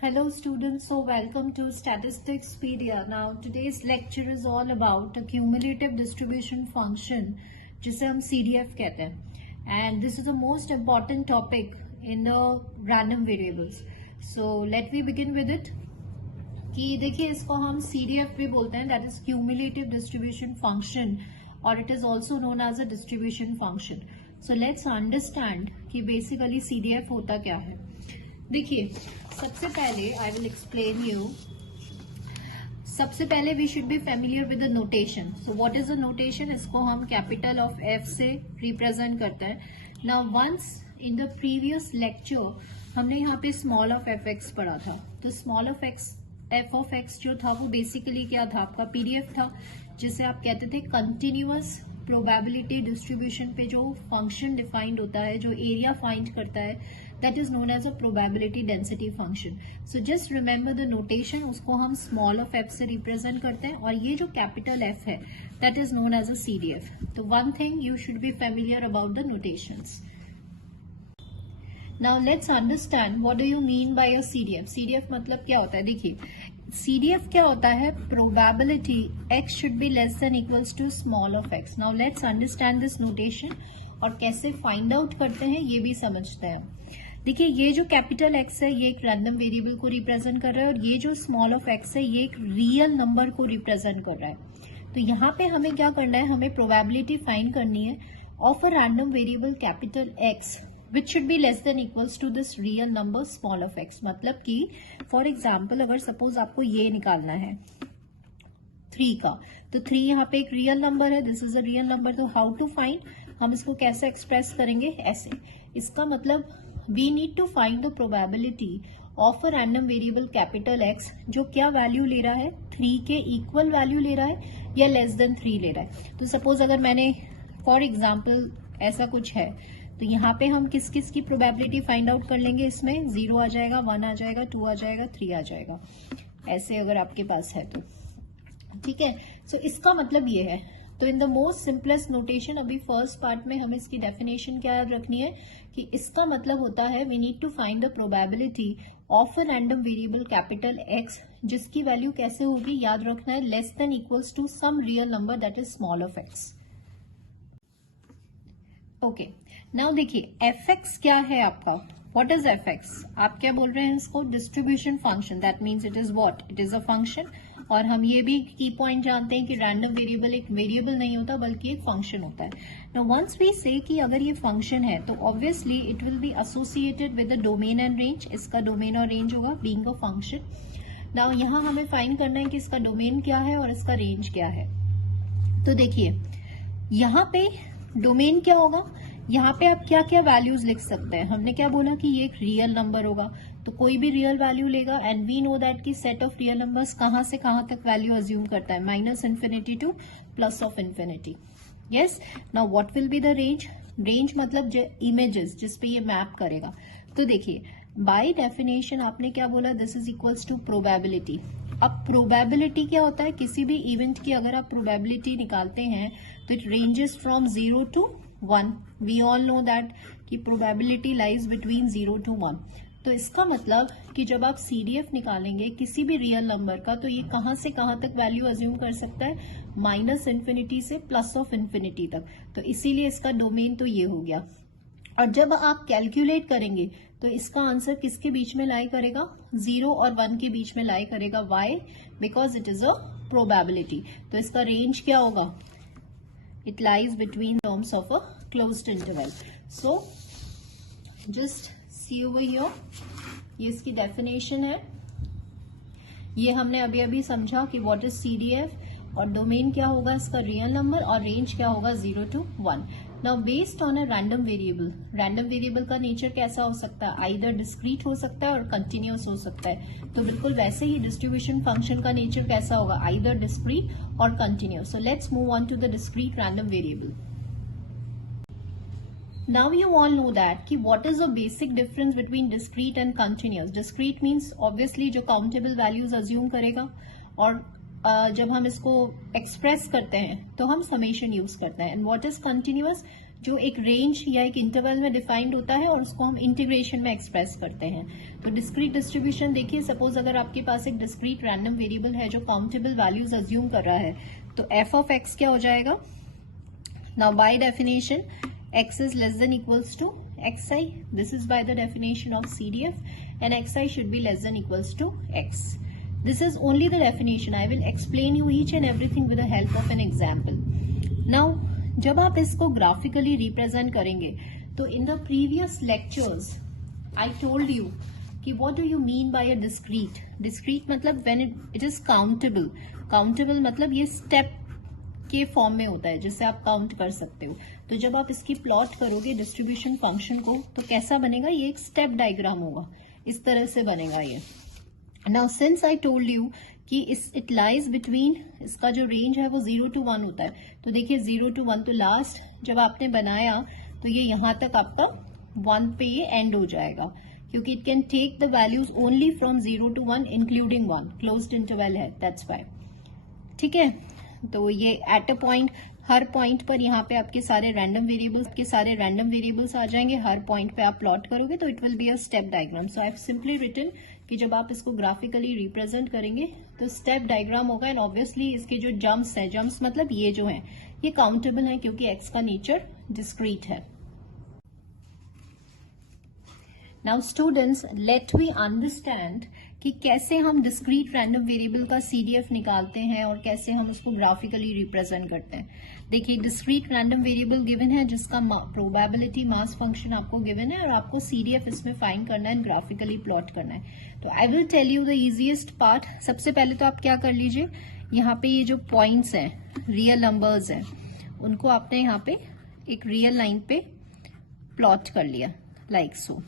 Hello students, so welcome to Statisticspedia. Now today's lecture is all about a cumulative distribution function जिसे हम CDF कहते हैं and this is the most important topic in the random variables. So let me begin with it. कि देखिए इसको हम CDF भी बोलते हैं, that is cumulative distribution function और it is also known as a distribution function. So let's understand कि basically CDF होता क्या है. देखिए सबसे पहले आई विल एक्सप्लेन यू. सबसे पहले we should be familiar with the notation. So what is the notation? इसको हम कैपिटल ऑफ एफ से रिप्रेजेंट करते हैं. Now once in the previous lecture हमने यहाँ पे स्मॉल ऑफ एफ एक्स पढ़ा था. तो small of x F of X जो था वो बेसिकली क्या था? आपका पीडीएफ था जिसे आप कहते थे कंटिन्यूअस प्रोबेबिलिटी डिस्ट्रीब्यूशन पे जो फंक्शन डिफाइंड होता है, जो एरिया फाइंड करता है, that is known as a probability density function. So just remember the notation. उसको हम स्मॉल ऑफ एफ से रिप्रेजेंट करते हैं और ये जो कैपिटल एफ है that is known as a CDF. तो one thing you should be familiar about the notations. Now let's understand what do you mean by a CDF. CDF मतलब क्या होता है? देखिए CDF क्या होता है? Probability x should be less than equals to small of x. Now let's understand this notation और कैसे फाइंड आउट करते हैं ये भी समझते हैं. देखिए ये जो कैपिटल X है ये एक रैंडम वेरिएबल को रिप्रेजेंट कर रहा है और ये जो स्मॉल ऑफ x है ये एक रियल नंबर को रिप्रेजेंट कर रहा है. तो यहाँ पे हमें क्या करना है? हमें प्रोबेबिलिटी फाइंड करनी है of a random variable capital X which should be less than equals to this real number small of x. मतलब कि फॉर एग्जाम्पल अगर सपोज आपको ये निकालना है 3 का, तो 3 यहाँ पे एक रियल नंबर है, this is a real number. तो हाउ टू फाइंड? हम इसको कैसे एक्सप्रेस करेंगे? ऐसे. इसका मतलब we need to find the probability of a random variable capital X जो क्या वैल्यू ले रहा है? 3 के इक्वल वैल्यू ले रहा है या लेस देन 3 ले रहा है. तो सपोज अगर मैंने फॉर एग्जाम्पल ऐसा कुछ है तो यहाँ पे हम किस किस की प्रोबेबिलिटी फाइंड आउट कर लेंगे? इसमें 0 आ जाएगा, 1 आ जाएगा, 2 आ जाएगा, 3 आ जाएगा, ऐसे अगर आपके पास है तो. ठीक है. सो इसका मतलब ये है. तो in the most simplest notation अभी फर्स्ट पार्ट में हमें इसकी डेफिनेशन क्या याद रखनी है कि इसका मतलब होता है we need to find the probability of a random variable capital X जिसकी वैल्यू कैसे होगी? याद रखना है less than equals to some real number that is small of X. Okay. Now देखिए एफ एक्स क्या है आपका? What is F X? आप क्या बोल रहे हैं इसको? Distribution function. That means it is what? It is a function. और हम ये भी की पॉइंट जानते हैं कि रैंडम वेरिएबल एक वेरिएबल नहीं होता बल्कि एक फंक्शन होता है. नाउ वंस वी से कि अगर ये फंक्शन है तो obviously it will be associated with the domain and range. इसका डोमेन और रेंज होगा बीइंग अ फंक्शन. नाउ यहाँ हमें फाइंड करना है कि इसका डोमेन क्या है और इसका रेंज क्या है. तो देखिए यहाँ पे डोमेन क्या होगा? यहाँ पे आप क्या क्या वैल्यूज लिख सकते हैं? हमने क्या बोला कि ये एक रियल नंबर होगा तो कोई भी रियल वैल्यू लेगा एंड वी नो दैट कि सेट ऑफ रियल नंबर्स कहाँ से कहाँ तक वैल्यू अज्यूम करता है? Minus infinity two plus of infinity. Yes. Now what will be the range? Range मतलब इमेजेस जिसपे ये मैप करेगा. तो देखिए बाय डेफिनेशन आपने क्या बोला? This is equals to probability. अब प्रोबेबिलिटी क्या होता है? किसी भी इवेंट की अगर आप प्रोबेबिलिटी निकालते हैं तो it ranges from 0 to 1. We all know that कि प्रोबेबिलिटी लाइज बिटवीन 0 to 1. तो इसका मतलब कि जब आप सीडीएफ निकालेंगे किसी भी रियल नंबर का तो ये कहां से कहां तक वैल्यू अज्यूम कर सकता है? माइनस इन्फिनिटी से प्लस ऑफ इन्फिनिटी तक. तो इसीलिए इसका डोमेन तो ये हो गया. और जब आप कैलकुलेट करेंगे तो इसका आंसर किसके बीच में लाई करेगा? 0 और 1 के बीच में लाई करेगा. Why? Because it is a probability. तो इसका रेंज क्या होगा? It lies between terms of a closed interval. So just see over here. ये इसकी डेफिनेशन है. ये हमने अभी अभी समझा कि व्हाट इज CDF और डोमेन क्या होगा इसका? Real number. और रेंज क्या होगा? 0 to 1. Now based on a random variable. Random variable का नेचर कैसा हो सकता है? आइदर डिस्क्रीट हो सकता है और कंटिन्यूअस हो सकता है. तो बिल्कुल वैसे ही डिस्ट्रीब्यूशन फंक्शन का नेचर कैसा होगा? आइदर डिस्क्रीट और continuous. So let's move on to the discrete random variable. Now you all know that कि what is the basic difference between discrete and continuous. Discrete means obviously जो countable values assume करेगा और जब हम इसको express करते हैं तो हम समेशन यूज करते हैं. And what is continuous? जो एक रेंज या एक इंटरवल में डिफाइंड होता है और उसको हम इंटीग्रेशन में एक्सप्रेस करते हैं। तो डिस्क्रीट डिस्ट्रीब्यूशन देखिए, सपोज अगर आपके पास एक डिस्क्रीट रैंडम वेरिएबल है जो काउंटेबल वैल्यूज अज्यूम कर रहा है, तो एफ ऑफ एक्स क्या हो जाएगा? Now by definition x is less than equals to xi. This is by the definition of CDF, and xi should be less than equals to x. This is only the definition. I will explain you each and everything with the help of an example. Now, जब आप इसको graphically represent करेंगे, तो in the previous lectures I told you कि what do you mean by a discrete? Discrete मतलब when it is countable. Countable मतलब ये step के फॉर्म में होता है जिससे आप काउंट कर सकते हो। तो जब आप इसकी प्लॉट करोगे डिस्ट्रीब्यूशन फंक्शन को, तो कैसा बनेगा? ये एक स्टेप डायग्राम होगा, इस तरह से बनेगा ये। Now since I told you कि इट लाइज बिटवीन, इसका जो रेंज है वो 0 to 1 होता है, तो देखिए 0 to 1, तो लास्ट जब आपने बनाया तो ये यहां तक आपका 1 पे ये एंड हो जाएगा, क्योंकि it can take the values only from 0 to 1 including 1, closed interval है, दैट्स व्हाई। ठीक है, तो ये एट अ पॉइंट, हर पॉइंट पर यहाँ पे आपके सारे रैंडम वेरिएबल्स आ जाएंगे। हर पॉइंट पे आप प्लॉट करोगे तो it will be a step diagram. So I have simply written कि जब आप इसको ग्राफिकली रिप्रेजेंट करेंगे तो स्टेप डायग्राम होगा, एंड ऑब्वियसली इसके जो जम्प्स है, जम्प्स मतलब ये जो है ये काउंटेबल है क्योंकि एक्स का नेचर डिस्क्रीट है। Now students, let we understand कि कैसे हम डिस्क्रीट रैंडम वेरिएबल का सीडीएफ निकालते हैं और कैसे हम उसको ग्राफिकली रिप्रेजेंट करते हैं। देखिए, डिस्क्रीट रैंडम वेरिएबल गिवन है जिसका प्रोबेबिलिटी मास फंक्शन आपको गिवन है और आपको सीडीएफ इसमें फाइंड करना है, ग्राफिकली प्लॉट करना है। तो I will tell you the easiest part. सबसे पहले तो आप क्या कर लीजिए, यहाँ पे ये जो पॉइंट्स हैं, रियल नंबर्स हैं, उनको आपने यहाँ पे एक रियल लाइन पे प्लॉट कर लिया, लाइक सो,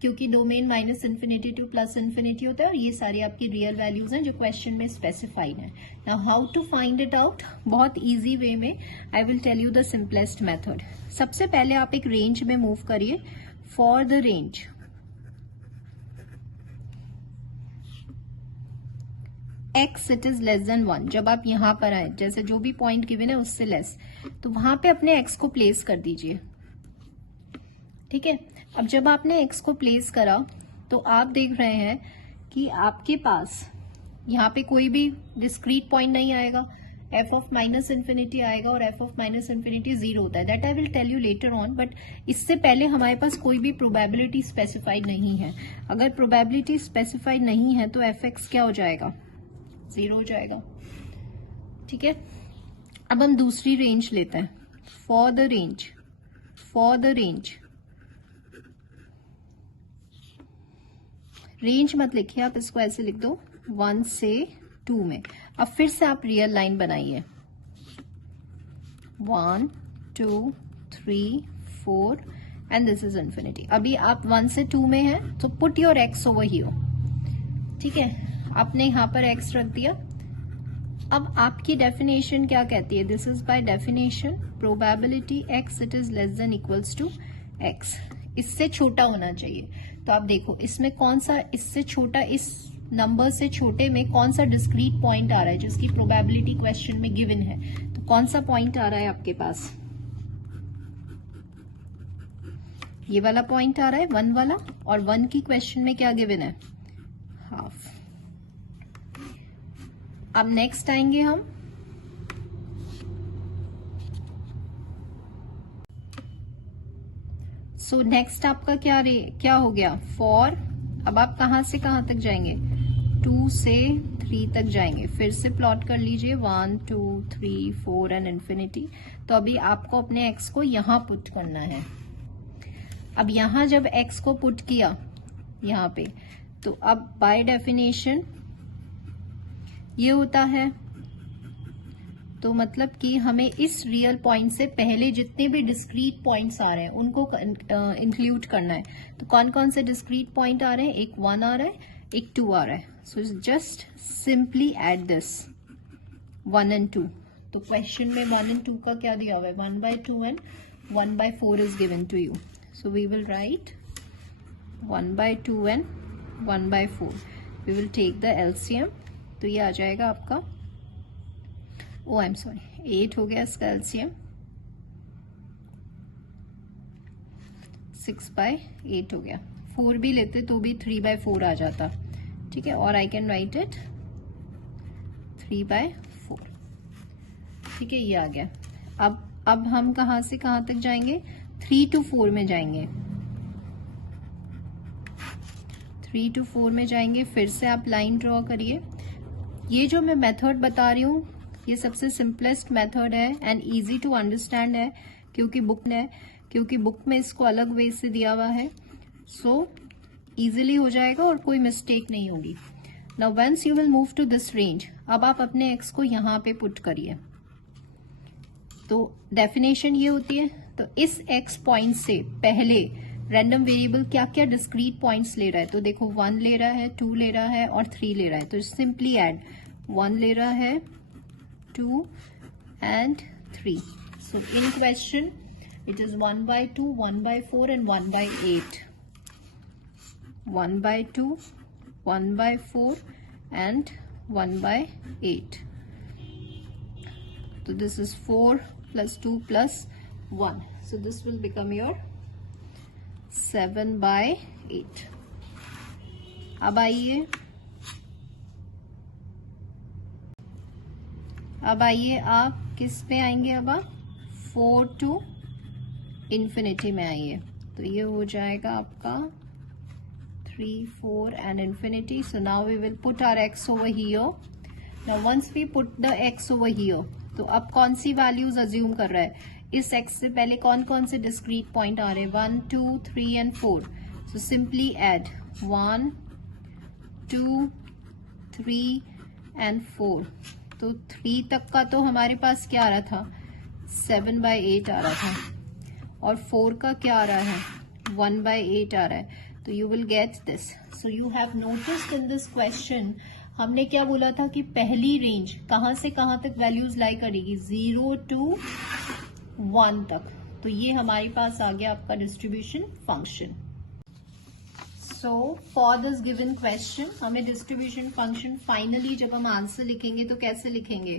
क्योंकि domain minus infinity two plus infinity होता है और ये सारी आपकी रियल वैल्यूज हैं जो क्वेश्चन में स्पेसिफाइड है। Now how to find it out? बहुत इजी वे में I will tell you the simplest method. सबसे पहले आप एक रेंज में मूव करिए। For the range x it is less than 1, जब आप यहां पर आए, जैसे जो भी पॉइंट गिवन है उससे लेस, तो वहां पे अपने x को प्लेस कर दीजिए। ठीक है, अब जब आपने x को प्लेस करा तो आप देख रहे हैं कि आपके पास यहाँ पे कोई भी डिस्क्रीट पॉइंट नहीं आएगा, f ऑफ माइनस इन्फिनिटी आएगा और f ऑफ माइनस इन्फिनिटी 0 होता है। That I will tell you later on, but इससे पहले हमारे पास कोई भी प्रोबेबिलिटी स्पेसिफाइड नहीं है। अगर प्रोबेबिलिटी स्पेसिफाइड नहीं है तो fx क्या हो जाएगा? 0 हो जाएगा। ठीक है, अब हम दूसरी रेंज लेते हैं। फॉर द रेंज मत लिखिए, आप इसको ऐसे लिख दो 1 से 2 में। अब फिर से आप रियल लाइन बनाइए, 1 2 3 4 एंड दिस इज इन्फिनिटी। अभी आप 1 से 2 में हैं तो put your x over here. ठीक है, आपने यहां पर एक्स रख दिया। अब आपकी डेफिनेशन क्या कहती है? This is by definition probability X it is less than equals to X, इससे छोटा होना चाहिए। तो आप देखो इसमें कौन सा इससे छोटा, इस नंबर से छोटे में कौन सा डिस्क्रीट पॉइंट आ रहा है जिसकी प्रोबेबिलिटी क्वेश्चन में गिवन है। तो कौन सा पॉइंट आ रहा है आपके पास? ये वाला पॉइंट आ रहा है, 1 वाला, और 1 की क्वेश्चन में क्या गिवन है? हाफ। अब नेक्स्ट आएंगे हम, सो नेक्स्ट आपका क्या हो गया? फॉर, अब आप कहां से कहां तक जाएंगे? 2 से 3 तक जाएंगे। फिर से प्लॉट कर लीजिए 1 2 3 4 एंड इन्फिनिटी। तो अभी आपको अपने x को यहां पुट करना है। अब यहां जब x को पुट किया यहां पे, तो अब बाय डेफिनेशन ये होता है, तो मतलब कि हमें इस रियल पॉइंट से पहले जितने भी डिस्क्रीट पॉइंट्स आ रहे हैं उनको इंक्लूड करना है। तो कौन कौन से डिस्क्रीट पॉइंट आ रहे हैं? एक 1 आ रहा है, एक 2 आ रहा है। So just simply add this 1 and 2। तो क्वेश्चन में 1 and 2 का क्या दिया हुआ है? 1/2 and 1/4 is given to you. So we will write 1/2 and 1/4। We will take the LCM, तो ये आ जाएगा आपका, ओ आई एम सॉरी, 8 हो गया इसका एलसीएम। 6/8 हो गया। 4 भी लेते तो भी 3/4 आ जाता, ठीक है, और आई कैन राइट इट 3/4, ठीक है, ये आ गया। अब हम कहां से कहां तक जाएंगे, 3 to 4 में जाएंगे, 3 to 4 में जाएंगे। फिर से आप लाइन ड्रॉ करिए। ये जो मैं मेथड बता रही हूँ ये सबसे सिंपलेस्ट मेथड है एंड इजी टू अंडरस्टैंड है, क्योंकि बुक में इसको अलग वे से दिया हुआ है, सो इजीली हो जाएगा और कोई मिस्टेक नहीं होगी। Now once you will move to this range, अब आप अपने एक्स को यहाँ पे पुट करिए। तो डेफिनेशन ये होती है, तो इस एक्स पॉइंट से पहले रैंडम वेरिएबल क्या क्या डिस्क्रीट पॉइंट्स ले रहा है, तो देखो 1 ले रहा है, 2 ले रहा है और 3 ले रहा है। तो सिंपली ऐड 1 ले रहा है, 2 and 3। So in question it is 1/2, 1/4 and 1/8, 1/2, 1/4 and 1/8। So this is 4 plus 2 plus 1. So this will become your 7/8. अब आइए आप किस पे आएंगे, अब आप 4 to infinity में आइए। तो ये हो जाएगा आपका 3, 4 and infinity. So now we will put our x over here. Now once we put the x over here, तो अब कौन सी वैल्यूज अज्यूम कर रहा है, इस x से पहले कौन कौन से डिस्क्रीट पॉइंट आ रहे हैं, 1, 2, 3 and 4। So simply add 1, 2, 3 and 4। तो 3 तक का तो हमारे पास क्या आ रहा था, 7/8 आ रहा था, और 4 का क्या आ रहा है, 1/8 आ रहा है। तो you will get this. So you have noticed in this question हमने क्या बोला था कि पहली रेंज कहां से कहां तक वैल्यूज लाई करेगी, 0 to 1 तक। तो ये हमारे पास आ गया आपका distribution function. So for this given question हमें डिस्ट्रीब्यूशन फंक्शन फाइनली जब हम आंसर लिखेंगे तो कैसे लिखेंगे,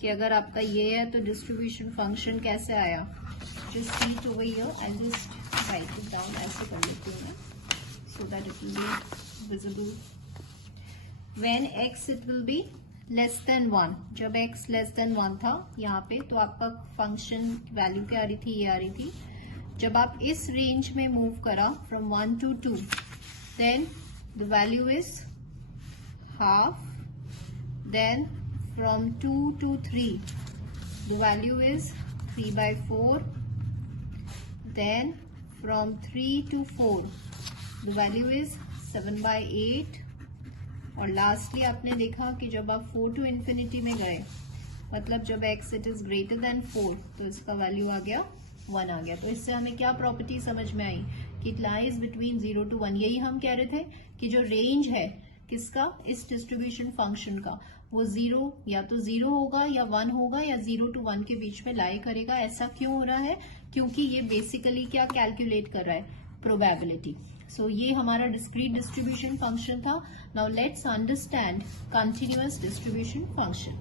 कि अगर आपका ये है तो डिस्ट्रीब्यूशन फंक्शन कैसे आया, just see it over here, I just right it down, ऐसे कर लेती हूँ मैं, so that it will be visible. When x it will be less than 1, जब x less than 1 था यहाँ पे, तो आपका फंक्शन वैल्यू क्या आ रही थी, ये आ रही थी। जब आप इस रेंज में मूव करा from 1 to 2, then the value is half, then from 2 to 3 the value is 3/4, then from 3 to 4 the value is 7/8, और लास्टली आपने देखा कि जब आप 4 to infinity में गए, मतलब जब x it is greater than 4, तो इसका वैल्यू आ गया 1 आ गया। तो इससे हमें क्या प्रॉपर्टी समझ में आई कि इट लाइज बिटवीन 0 to 1। यही हम कह रहे थे कि जो रेंज है किसका, इस डिस्ट्रीब्यूशन फंक्शन का, वो 0 या तो 0 होगा या 1 होगा या 0 to 1 के बीच में लाई करेगा। ऐसा क्यों हो रहा है, क्योंकि ये बेसिकली क्या कैलकुलेट कर रहा है, प्रोबेबिलिटी। सो ये हमारा डिस्क्रीट डिस्ट्रीब्यूशन फंक्शन था। Now let's understand continuous distribution function.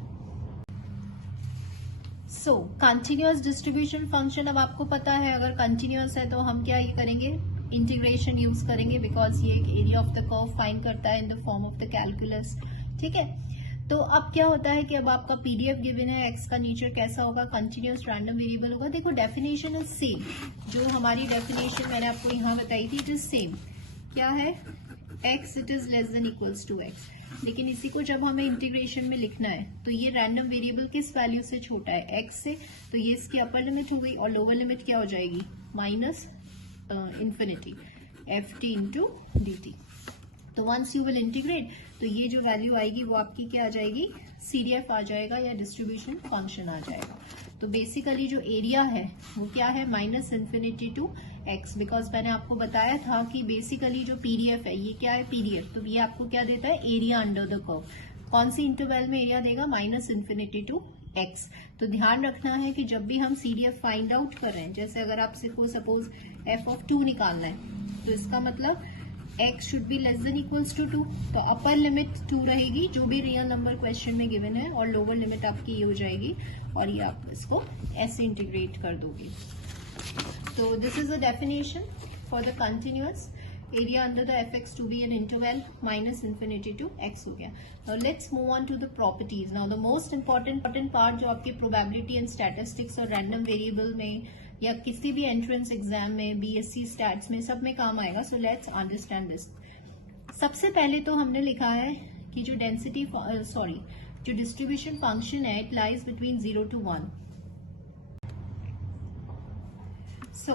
So continuous distribution function, अब आपको पता है अगर कंटिन्यूअस है तो हम क्या ये करेंगे, इंटीग्रेशन यूज करेंगे, बिकॉज ये एक area of the curve find करता है in the form of the calculus, ठीक है। तो अब क्या होता है कि अब आपका पीडीएफ गिवन है, एक्स का नेचर कैसा होगा, कंटिन्यूअस रैंडम वेरिएबल होगा। देखो डेफिनेशन इज सेम, जो हमारी डेफिनेशन मैंने आपको यहाँ बताई थी, इट इज सेम। क्या है, X it is less than equals to X. लेकिन इसी को जब हमें इंटीग्रेशन में लिखना है तो ये रैंडम वेरिएबल किस वैल्यू से छोटा है, एक्स से, तो ये इसकी अपर लिमिट हो गई, और लोअर लिमिट क्या हो जाएगी, minus infinity F T into D T. तो वंस यू विल इंटीग्रेट, तो ये जो वैल्यू आएगी वो आपकी क्या आ जाएगी, सीडीएफ आ जाएगा या डिस्ट्रीब्यूशन फंक्शन आ जाएगा। तो बेसिकली जो एरिया है वो क्या है, minus infinity to X, because मैंने आपको बताया था कि बेसिकली जो पीडीएफ है ये क्या है, पीडीएफ, तो ये आपको क्या देता है, एरिया अंडर द कर्व। कौन सी इंटरवल में एरिया देगा, माइनस इन्फिनिटी टू एक्स। तो ध्यान रखना है कि जब भी हम सीडीएफ फाइंड आउट कर रहे हैं, जैसे अगर आपसे को सपोज एफ ऑफ 2 निकालना है, तो इसका मतलब x should be less than equals to 2, तो अपर लिमिट 2 रहेगी जो भी रियल नंबर क्वेश्चन में गिवन है, और लोअर लिमिट आपकी ये हो जाएगी, और ये आप इसको ऐसे इंटीग्रेट कर दोगे। तो this is the definition. for the continuous area under the fx to be an interval minus infinity to x हो गया. Now let's move on to the properties. Now the most important part जो आपके probability and statistics और random variable में या किसी भी entrance exam में BSc stats में सब में काम आएगा. So let's understand this. सबसे पहले तो हमने लिखा है कि जो डेंसिटी जो डिस्ट्रीब्यूशन फंक्शन है इट लाइज बिटवीन 0 to 1. सो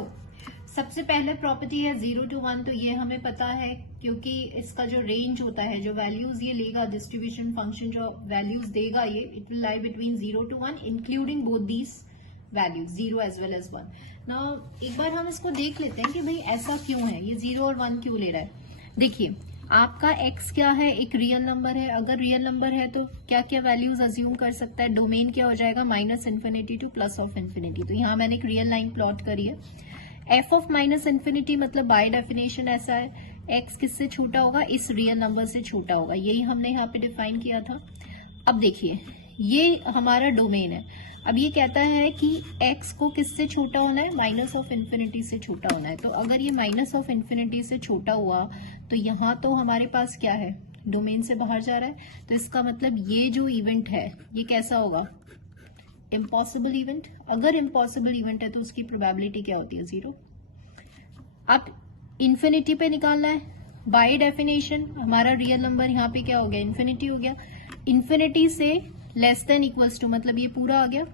सबसे पहले प्रॉपर्टी है 0 to 1. तो ये हमें पता है क्योंकि इसका जो रेंज होता है, जो वैल्यूज ये लेगा, डिस्ट्रीब्यूशन फंक्शन जो वैल्यूज देगा ये, it will lie between 0 to 1 including both these values 0 as well as 1. Now एक बार हम इसको देख लेते हैं कि भाई ऐसा क्यों है, ये 0 और 1 क्यों ले रहा है. देखिए आपका x क्या है, एक रियल नंबर है. अगर रियल नंबर है तो क्या क्या वैल्यूज अज्यूम कर सकता है. डोमेन क्या हो जाएगा, minus infinity two plus of infinity. तो यहाँ मैंने एक रियल लाइन प्लॉट करी है. f ऑफ माइनस इन्फिनिटी मतलब बाय डेफिनेशन ऐसा है, x किससे छोटा होगा, इस रियल नंबर से छोटा होगा. यही हमने यहाँ पे डिफाइन किया था. अब देखिए ये हमारा डोमेन है. अब ये कहता है कि x को किससे छोटा होना है, माइनस ऑफ इन्फिनिटी से छोटा होना है. तो अगर ये माइनस ऑफ इन्फिनिटी से छोटा हुआ तो यहाँ तो हमारे पास क्या है, डोमेन से बाहर जा रहा है. तो इसका मतलब ये जो इवेंट है ये कैसा होगा, इम्पॉसिबल इवेंट. अगर इम्पॉसिबल इवेंट है तो उसकी प्रोबेबिलिटी क्या होती है, 0. अब इन्फिनिटी पे निकालना है. बाय डेफिनेशन हमारा रियल नंबर यहाँ पे क्या हो गया, इन्फिनिटी हो गया. इन्फिनिटी से लेस देन इक्वल्स टू मतलब ये पूरा आ गया.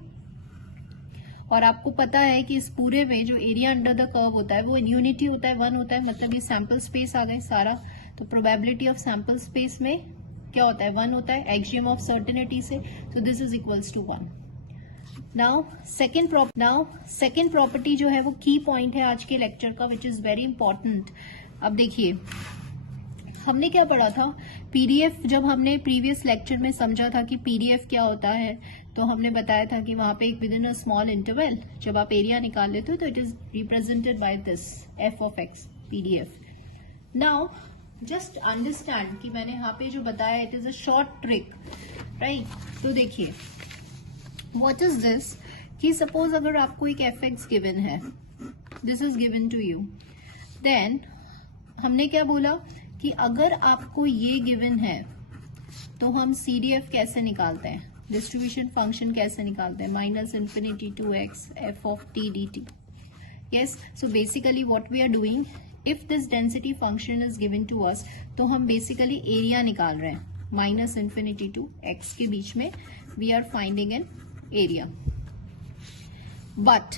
और आपको पता है कि इस पूरे में जो एरिया अंडर द कर्व होता है वो यूनिटी होता है, 1 होता है. मतलब ये सैंपल स्पेस आ गए सारा. तो प्रोबेबिलिटी ऑफ सैंपल स्पेस में क्या होता है, 1 होता है एक्सियम ऑफ सर्टेनिटी से. तो this is equals to 1. Now second property जो है वो की पॉइंट है आज के लेक्चर का, विच इज वेरी इंपॉर्टेंट. अब देखिए हमने क्या पढ़ा था, पीडीएफ. जब हमने प्रीवियस लेक्चर में समझा था कि पीडीएफ क्या होता है, तो हमने बताया था कि वहां पे एक within a small interval जब आप एरिया निकाल लेते हो तो it is represented by this F of X, PDF. Now just understand कि मैंने यहाँ पे जो बताया it is a short trick, right. तो देखिए व्हाट इज दिस, कि सपोज अगर आपको एक एफ एक्स गिवन है, this is given to you, then हमने क्या बोला कि अगर आपको ये गिवन है तो हम सीडीएफ कैसे निकालते हैं, डिस्ट्रीब्यूशन फंक्शन कैसे निकालते हैं, minus infinity to X F of T D T. Yes, so basically what we are doing, if this density function is given to us, तो हम बेसिकली एरिया निकाल रहे हैं. माइनस इन्फिनिटी टू एक्स के बीच में we are finding an area. But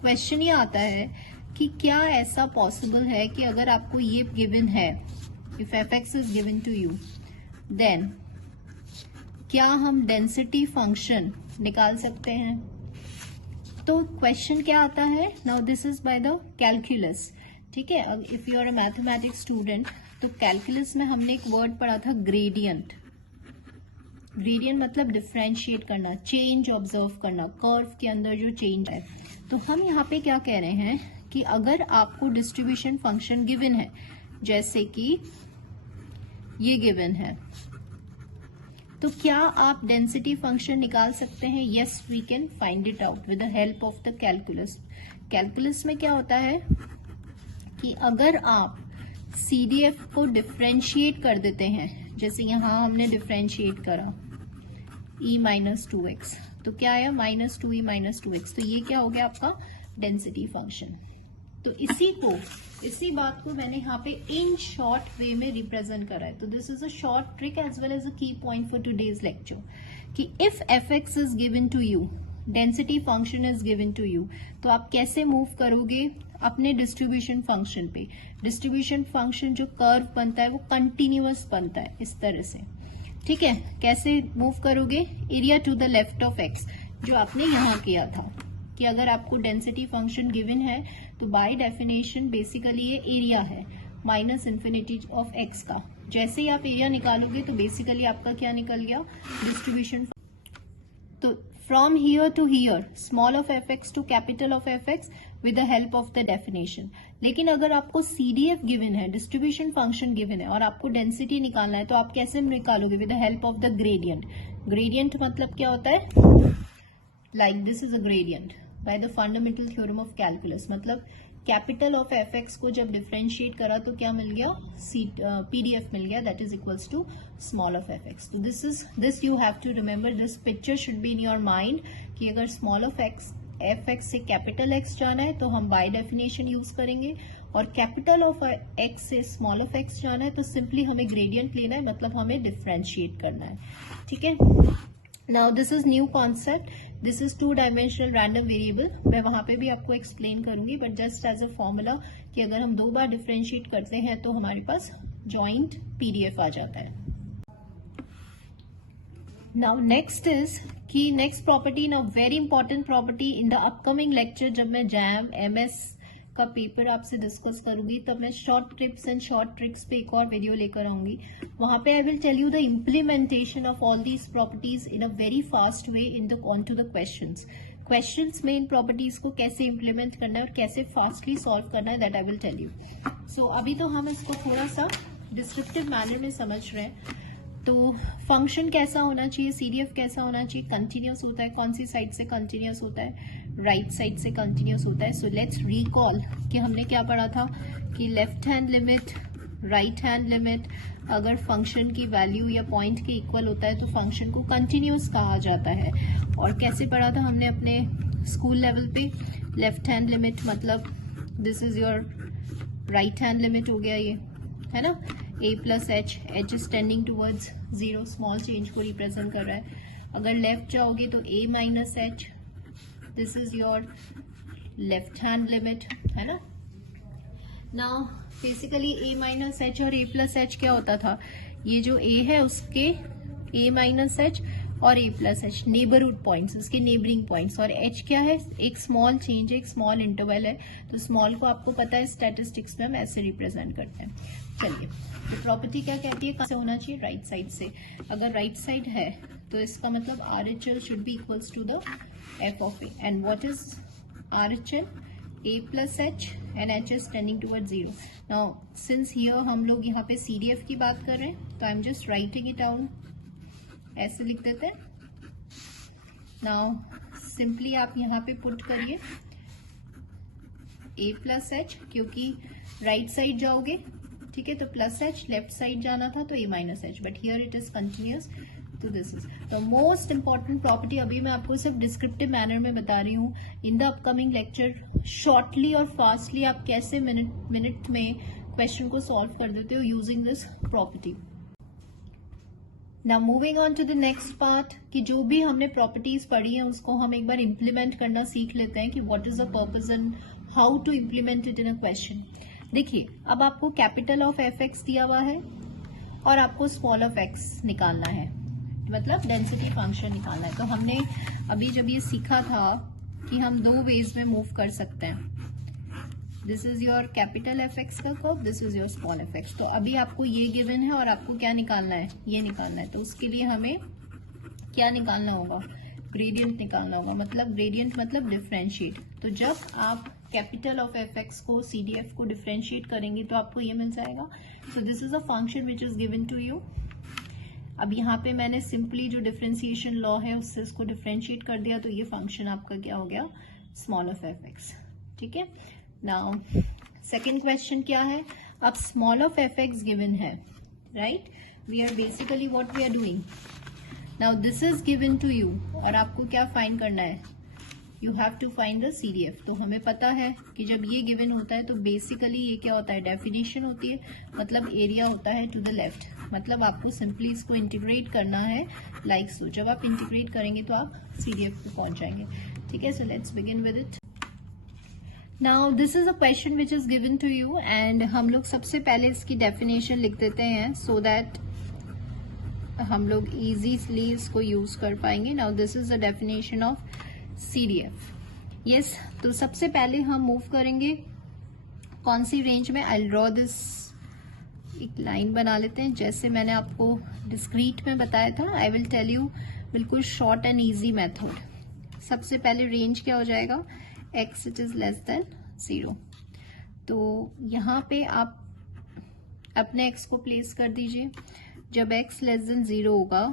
question ये आता है कि क्या ऐसा पॉसिबल है कि अगर आपको ये गिवन है, if F X is given to you, then क्या हम डेंसिटी फंक्शन निकाल सकते हैं. तो क्वेश्चन क्या आता है, now this is by the calculus. ठीक है, if you are a mathematics student तो कैलकुलस में हमने एक वर्ड पढ़ा था ग्रेडियंट. ग्रेडियंट मतलब डिफरेंशिएट करना, चेंज ऑब्जर्व करना, कर्व के अंदर जो चेंज है. तो हम यहाँ पे क्या कह रहे हैं कि अगर आपको डिस्ट्रीब्यूशन फंक्शन गिवन है, जैसे कि ये गिवन है, तो क्या आप डेंसिटी फंक्शन निकाल सकते हैं. Yes, we can find it out with the help of the calculus. Calculus में क्या होता है कि अगर आप सीडीएफ को डिफरेंशिएट कर देते हैं, जैसे यहां हमने डिफरेंशिएट करा e माइनस 2x, तो क्या आया, माइनस 2e माइनस 2x. तो ये क्या हो गया आपका डेंसिटी फंक्शन. तो इसी बात को मैंने यहाँ पे इन शॉर्ट वे में रिप्रेजेंट करा है. तो this is a short trick as well as a key point for today's lecture, कि if F X is given to you, density function is given to you, तो आप कैसे move करोगे अपने डिस्ट्रीब्यूशन फंक्शन पे. डिस्ट्रीब्यूशन फंक्शन जो curve बनता है वो कंटिन्यूअस बनता है इस तरह से. ठीक है, कैसे मूव करोगे, area to the left of X, जो आपने यहाँ किया था कि अगर आपको डेंसिटी फंक्शन गिवन है तो बाय डेफिनेशन बेसिकली ये एरिया है माइनस इन्फिनिटी ऑफ एक्स का. जैसे ही आप एरिया निकालोगे तो बेसिकली आपका क्या निकल गया, डिस्ट्रीब्यूशन. तो from here to here, small of F X to capital of F X with the help of the definition. लेकिन अगर आपको सीडीएफ गिवन है, डिस्ट्रीब्यूशन फंक्शन गिवन है, और आपको डेंसिटी निकालना है, तो आप कैसे निकालोगे, with the help of the gradient. Gradient मतलब क्या होता है, like this is a gradient by the fundamental theorem of calculus. मतलब कैपिटल ऑफ एफ एक्स को जब डिफ्रेंशिएट करा तो क्या मिल गया, पीडीएफ मिल गया, that is equals to small of F X. तो this you have to remember, this picture should be in your mind कि अगर स्मॉल ऑफ एफ एक्स से कैपिटल एक्स जाना है तो हम बाय डेफिनेशन यूज करेंगे, और कैपिटल ऑफ एक्स से स्मॉल ऑफ एक्स जाना है तो सिंपली हमें ग्रेडियंट लेना है, मतलब हमें डिफ्रेंशिएट करना है. ठीक है. Now this is new concept, this is 2 dimensional random variable. मैं वहां पे भी आपको एक्सप्लेन करूंगी, but just as a formula कि अगर हम 2 बार डिफ्रेंशिएट करते हैं तो हमारे पास जॉइंट पीडीएफ आ जाता है. नाउ नेक्स्ट इज कि next property, now very important property in the upcoming lecture, जब मैं जैम एमएस का पेपर आपसे डिस्कस करूंगी तब मैं short tips and short tricks पे एक और वीडियो लेकर आऊंगी. वहां पे I will tell you the implementation of all these properties in a very fast way in the on to the questions में इन प्रॉपर्टीज को कैसे इम्प्लीमेंट करना है और कैसे फास्टली सॉल्व करना है, that I will tell you. So अभी तो हम इसको थोड़ा सा डिस्क्रिप्टिव मैनर में समझ रहे हैं. तो फंक्शन कैसा होना चाहिए, सीडीएफ कैसा होना चाहिए, कंटिन्यूअस होता है, कौन सी साइड से कंटिन्यूअस होता है, राइट साइड से कंटिन्यूअस होता है. सो लेट्स रिकॉल कि हमने क्या पढ़ा था कि left hand limit, right hand limit, अगर फंक्शन की वैल्यू या पॉइंट के इक्वल होता है तो फंक्शन को कंटिन्यूअस कहा जाता है. और कैसे पढ़ा था हमने अपने स्कूल लेवल पे, लेफ्ट हैंड लिमिट मतलब this is your right hand limit हो गया, ये है ना, a plus H, H is tending towards 0, small change को रिप्रेजेंट कर रहा है. अगर लेफ्ट जाओगे तो a minus H, this is your left hand limit, है ना. Now basically a minus H और a प्लस एच क्या होता था, ये जो a है उसके a माइनस एच और a plus H neighbourhood points, उसके नेबरिंग पॉइंट्स, और h क्या है, एक स्मॉल चेंज है, एक स्मॉल इंटरवल है. तो स्मॉल को आपको पता है स्टैटिस्टिक्स में हम ऐसे रिप्रेजेंट करते हैं. चलिए, तो प्रॉपर्टी क्या कहती है, कहाँ से होना चाहिए, राइट साइड से. अगर राइट साइड है तो इसका मतलब RHL should be equals to the f of a. And what is RHL, a plus H and h is tending toward 0. Now since here हम लोग यहाँ पे CDF की बात कर रहे हैं तो I am just writing it down, ऐसे लिख देते हैं. नाउ सिंपली आप यहाँ पे पुट करिए a प्लस एच, क्योंकि राइट साइड जाओगे, ठीक है, तो प्लस एच, लेफ्ट साइड जाना था तो a minus H, but here it is continuous, तो this is the most important property. अभी मैं आपको सिर्फ डिस्क्रिप्टिव मैनर में बता रही हूँ. इन द अपकमिंग लेक्चर शॉर्टली और फास्टली आप कैसे मिनट में क्वेश्चन को सॉल्व कर देते हो using this property. Now moving on to the next part कि जो भी हमने प्रॉपर्टीज पढ़ी हैं उसको हम एक बार इम्प्लीमेंट करना सीख लेते हैं कि what is the purpose and how to implement it in a question. देखिए, अब आपको कैपिटल ऑफ एफ एक्स दिया हुआ है और आपको स्मॉल ऑफ एक्स निकालना है, मतलब डेंसिटी फंक्शन निकालना है. तो हमने अभी जब ये सीखा था कि हम 2 वेज में मूव कर सकते हैं, this is your capital F X का curve, this is your small F X. तो अभी आपको ये गिवन है और आपको क्या निकालना है, ये निकालना है. तो उसके लिए हमें क्या निकालना होगा, ग्रेडियंट निकालना होगा. मतलब ग्रेडियंट मतलब डिफरेंशिएट. तो जब आप कैपिटल ऑफ एफ एक्स को CDF को डिफरेंशिएट करेंगे तो आपको ये मिल जाएगा. So this is a function which is given to you. अब यहाँ पे मैंने सिंपली जो डिफरेंशिएशन लॉ है उससे इसको डिफरेंशिएट कर दिया, तो ये फंक्शन आपका क्या हो गया, स्मॉल ऑफ एफ एक्स. ठीक है. नाउ सेकेंड क्वेश्चन क्या है, अब small of F X given है, right. We are basically what we are doing. Now this is given to you और आपको क्या फाइंड करना है, you have to find the CDF. तो हमें पता है कि जब ये गिवन होता है तो बेसिकली ये क्या होता है, डेफिनेशन होती है, मतलब एरिया होता है टू द लेफ्ट. मतलब आपको सिंपली इसको इंटीग्रेट करना है लाइक सो. जब आप इंटीग्रेट करेंगे तो आप CDF पे पहुंच जाएंगे. ठीक है. So let's begin with it. Now this is a question which is given to you and हम लोग सबसे पहले इसकी डेफिनेशन लिख देते हैं सो दैट हम लोग इजीली इसको यूज कर पाएंगे. Now this is the definition of CDF. Yes, तो सबसे पहले हम मूव करेंगे कौन सी रेंज में, आई ड्रॉ दिस, एक लाइन बना लेते हैं जैसे मैंने आपको डिस्क्रीट में बताया था. आई विल टेल यू बिल्कुल शॉर्ट एंड इजी मेथड. सबसे पहले रेंज क्या हो जाएगा, x it is less then 0. तो यहाँ पे आप अपने x को प्लेस कर दीजिए. जब x लेस देन 0 होगा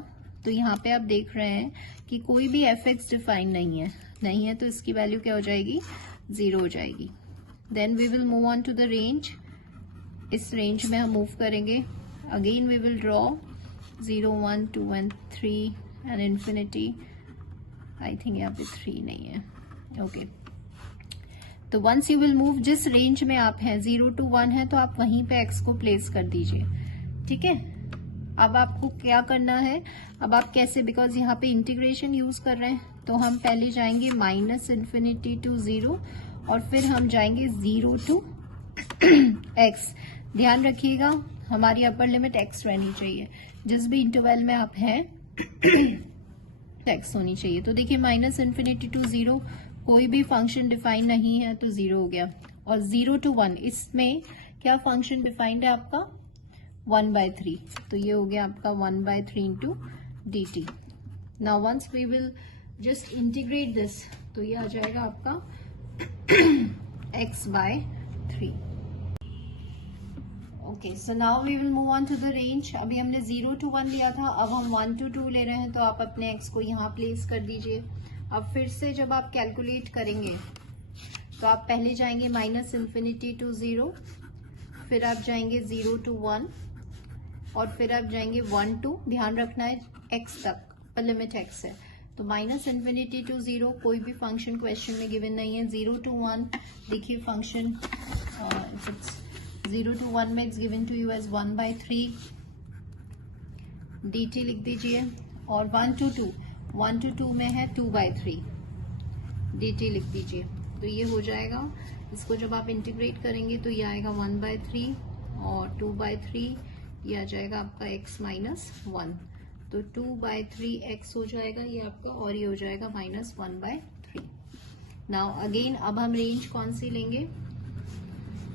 तो यहाँ पे आप देख रहे हैं कि कोई भी एफ एक्स डिफाइन नहीं है तो इसकी वैल्यू क्या हो जाएगी, 0 हो जाएगी. Then we will move on to the range. इस रेंज में हम मूव करेंगे. Again we will draw 0, 1, 2 and 3 and infinity. I think यहाँ पे 3 नहीं है. ओके तो वंस यू विल मूव, जिस रेंज में आप हैं 0 to 1 है तो आप वहीं पे x को प्लेस कर दीजिए. ठीक है. अब आपको क्या करना है, अब आप कैसे, बिकॉज यहाँ पे इंटीग्रेशन यूज कर रहे हैं तो हम पहले जाएंगे -∞ to 0 और फिर हम जाएंगे 0 to x. ध्यान रखिएगा हमारी अपर लिमिट x रहनी चाहिए. जिस भी इंटरवल में आप हैं x होनी चाहिए. तो देखिए -∞ to 0 कोई भी फंक्शन डिफाइन नहीं है तो 0 हो गया. और 0 to 1 इसमें क्या फंक्शन डिफाइंड है आपका 1/3. तो ये हो गया आपका 1/3 into dt. Now once we will just integrate this तो ये आ जाएगा आपका x/3. Okay so now we will move on to the range. अभी हमने 0 to 1 लिया था, अब हम 1 to 2 ले रहे हैं तो आप अपने x को यहाँ प्लेस कर दीजिए. अब फिर से जब आप कैलकुलेट करेंगे तो आप पहले जाएंगे -∞ to 0, फिर आप जाएंगे 0 to 1 और फिर आप जाएंगे 1 to, ध्यान रखना है x तक, पर लिमिट x है. तो -∞ to 0 कोई भी फंक्शन क्वेश्चन में गिवन नहीं है. 0 to 1 देखिए फंक्शन 0 to 1 में it's given to you as 1/3 dt लिख दीजिए. और 1 to 2 में है 2/3 dt लिख दीजिए. तो ये हो जाएगा. इसको जब आप इंटीग्रेट करेंगे तो ये आएगा 1/3 और 2/3 ये आ जाएगा आपका x - 1. तो 2/3x हो जाएगा ये आपका, और ये हो जाएगा -1/3. नाउ अगेन अब हम रेंज कौन सी लेंगे,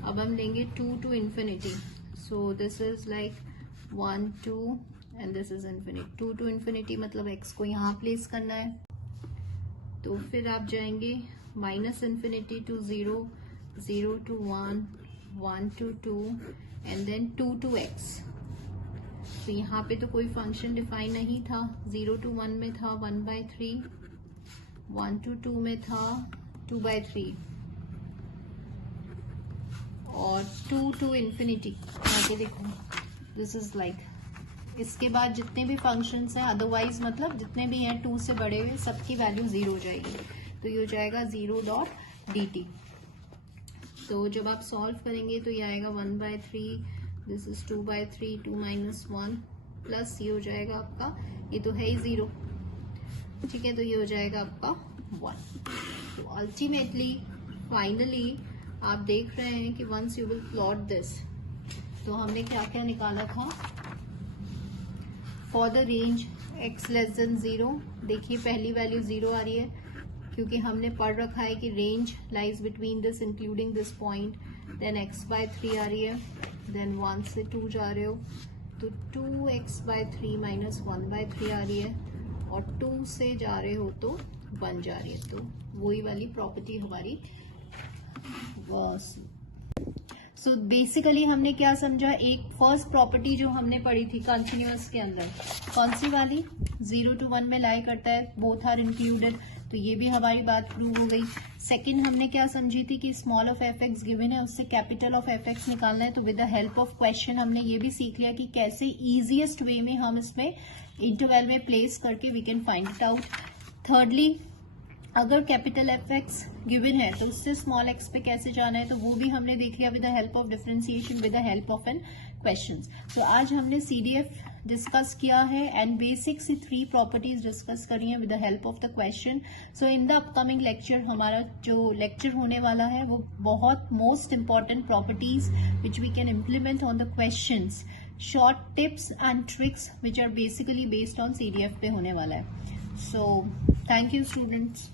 अब हम लेंगे 2 to infinity. So this is like 1, 2 and this is infinity. 2 to infinity मतलब x को यहाँ प्लेस करना है. तो फिर आप जाएंगे -∞ to 0, 0 to 1, 1 to 2 and then 2 to x. तो यहाँ पे तो कोई फंक्शन डिफाइन नहीं था. 0 to 1 में था 1/3, 1 to 2 में था 2/3 और 2 to infinity. आगे देखो दिस इज लाइक, इसके बाद जितने भी फंक्शंस हैं अदरवाइज मतलब जितने भी हैं 2 से बड़े हुए सबकी वैल्यू 0 हो जाएगी. तो ये हो जाएगा 0.dt. तो जब आप सॉल्व करेंगे तो ये आएगा 1/3, दिस इज 2/3, 2 - 1 प्लस ये हो जाएगा आपका, ये तो है ही 0. ठीक है. तो ये हो जाएगा आपका 1. तो अल्टीमेटली फाइनली आप देख रहे हैं कि once you will plot this, तो हमने क्या क्या निकाला था फॉर द रेंज x < 0. देखिए पहली वैल्यू 0 आ रही है क्योंकि हमने पढ़ रखा है कि range lies between this including this point. Then x/3 आ रही है, देन 1 से 2 जा रहे हो तो 2x/3 - 1/3 आ रही है, और 2 से जा रहे हो तो 1 जा रही है. तो वही वाली प्रॉपर्टी हमारी. सो बेसिकली हमने क्या समझा, एक फर्स्ट प्रॉपर्टी जो हमने पढ़ी थी कंटिन्यूअस के अंदर, कौन सी वाली, 0 to 1 में लाई करता है, बोथ आर इंक्लूडेड. तो ये भी हमारी बात प्रूव हो गई. सेकंड हमने क्या समझी थी कि स्मॉल ऑफ f(x) गिवन है, उससे कैपिटल ऑफ f(x) निकालना है. तो with the help of question हमने ये भी सीख लिया कि कैसे इजीएस्ट वे में हम इसमें इंटरवल में प्लेस करके we can find it out. Thirdly अगर कैपिटल f(x) गिवन है तो उससे स्मॉल x पे कैसे जाना है, तो वो भी हमने देख लिया with the help of differentiation, with the help of an question. तो आज हमने CDF डिस्कस किया है एंड बेसिक सी 3 प्रॉपर्टीज डिस्कस करी है with the help of the question. So in the upcoming lecture हमारा जो लेक्चर होने वाला है वो बहुत most important properties which we can implement on the questions, short tips and tricks which are basically based on CDF पे होने वाला है. So thank you students.